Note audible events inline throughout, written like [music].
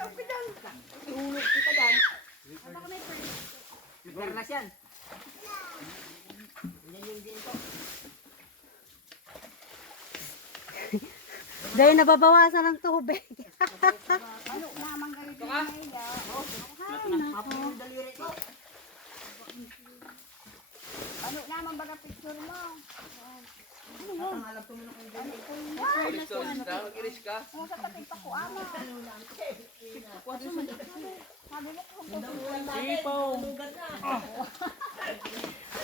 Ka dyan? Ihulog kita dyan. Baka may first. Yan. Yung din ko. Dahil nababawasan ng tubig. Ano naman kayo din na iya. Ano naman baga picture mo? Ang alam ko muna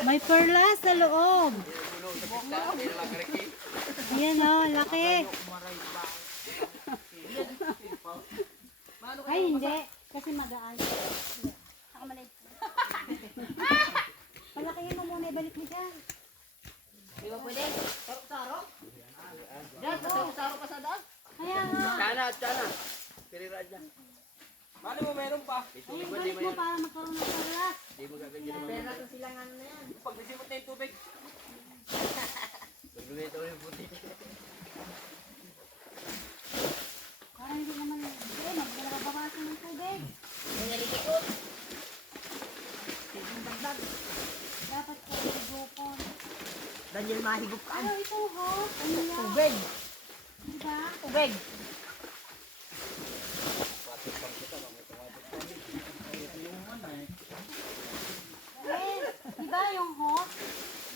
May perlas sa loob. Ayan o, laki. Ay, hindi. Kasi magaan. Saka maliit. Palakihin mo muna, ibalik mo dyan. Di ba pwede? Saro-saro? Dyan, saro-saro pa sa daan. Kaya nga. Tsana, tsana. Tirira dyan. Paano mo meron pa? Ito, Ay, di balik ba mo yan? para magkaroon ng perlas. Di mo gaganyan naman. Perlas ang silang ano na yan. Pag nasimot na yung tubig. Naglulito ko yung puti. Para hindi naman, hindi, magbabawasan ng tubig. Yung nalikikot. Dapat ko higupon. Daniel mahigop ka. Ano ito ho? Ano yan? Tubig. Diba? Tubig. Eh, diba yung hot?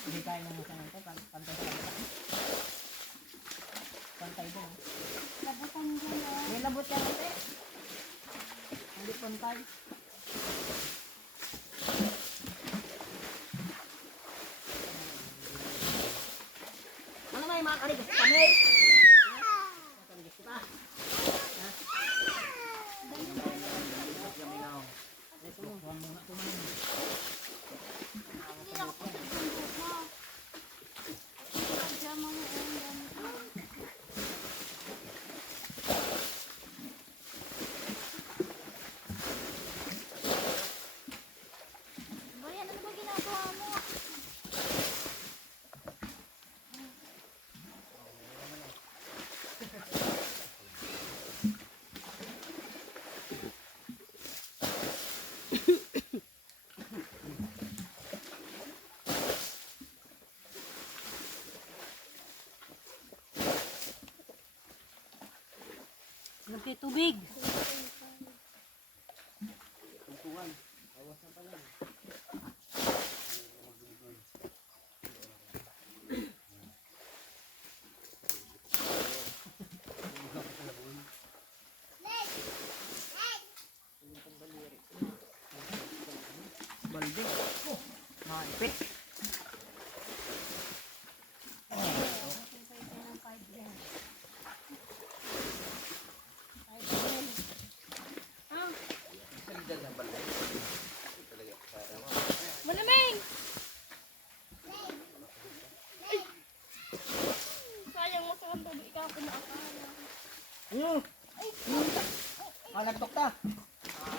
Hindi tayo naman sa ito. Pantay sa kabila. Pantay doon. Labutan dyan o. May labot yan ate. Hindi pantay. Ano may mga kaligas kami? Kaligas kita. Ako pagkasunod mo. Diyan mo mo ang Bayan, ano ba ginagawa mo? Lagay tubig. Balde. Maipit. Mo kanta, di ka pinaakala. Hmm. Malagtok ta.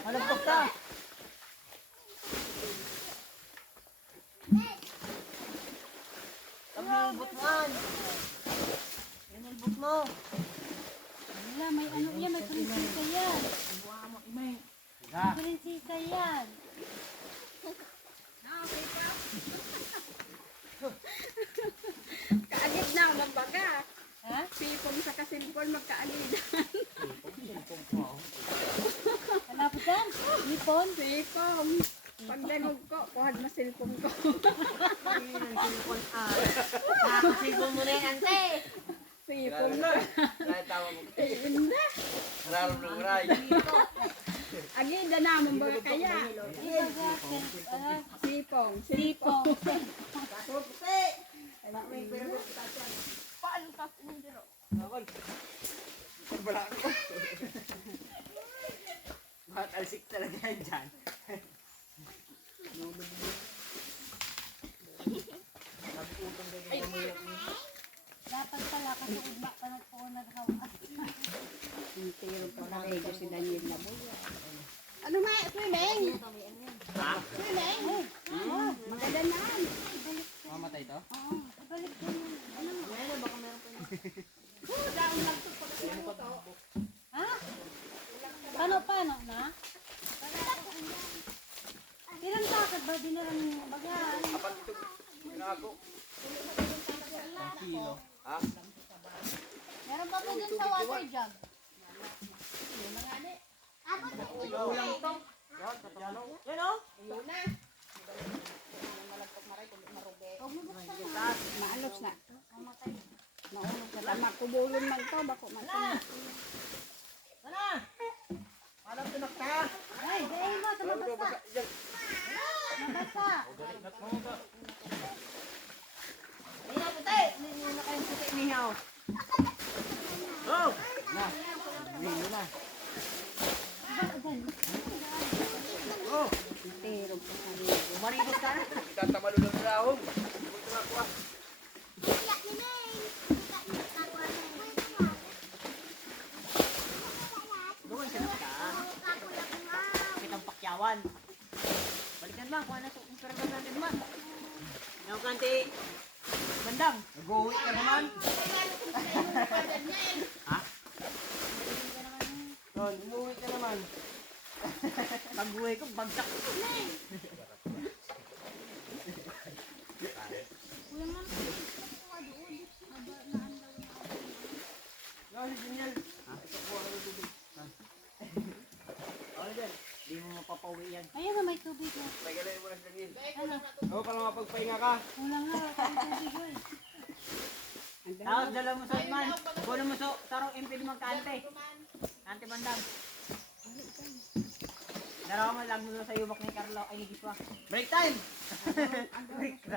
Malagtok ta. Tabing butman. Yan ang but mo. Wala, may ano yan, may prinsesa yan. May prinsesa yan. Kaagit na, magbaga. Ha? Sipong sa kasilpon, magkaalidan. Hanapot yan? Lipon? Sipong. Pag danog ko, kuhad na silpong ko. Ayun ang silikon ah. Nakakasigon mo na yan, ante. Sipong na. Kahit tawa mo. Inda. Harap ng ray. Agida naman baga kaya. Sipong. Ay, kita siya. Paano ka pinindiro? Awan. Wala ko. Bakit alsik talaga yan dyan? Dapat pala kasi ugma pa nagpuunad hawa. Ano ma? Swimming? Swimming? Maganda na. Mamatay to? Oo, ibalik ko yun. Ano? Oh, [laughs] Daon lang to pag naluto. Ha? Paano, paano na? Ilang takad ba dinaran mo bagahan? Apat ito. Ginako. Ang kilo. Ha? Meron ba dyan sa water jug? Yung mga ali. Abot ito. Ulang ito. Yan o. Oh. Oh. Ayun na. Malagpas maray. Tama. Kubulon man to. Bako man to. Ano? Alam ko na ka. Ay, dahil mo, ito mabasa. Na puti. Na kayong puti niyaw. Oh! Na. Hindi na. Oh! Pero Marigos ka na. Itatamalo lang sa ahong. Ito nga ko ah. Doon ka na ka. Pakyawan. Balikan ba? Kuha na ito. Ang pera natin man. Yung kanti. Bandang. Nag-uwi ka naman. ha? Don, umuwi ka naman. Pag-uwi ko, bagsak. Kuya nga. No, si Junior. Ha? Ito po ako ng tubig. Ha? Okay din. Di mo mapapauwi yan. Ayun na, may tubig na. May galay mo na sa dangin. Ano? Oo, para mapagpahinga ka. Wala nga, may tubig eh. Tapos dala mo sa man. Kuno mo so, tarong impid magkante. Kante bandang. Darawa mo lang sa yubak ni Carlo ay ni Giswa. Break time. [laughs] Break na.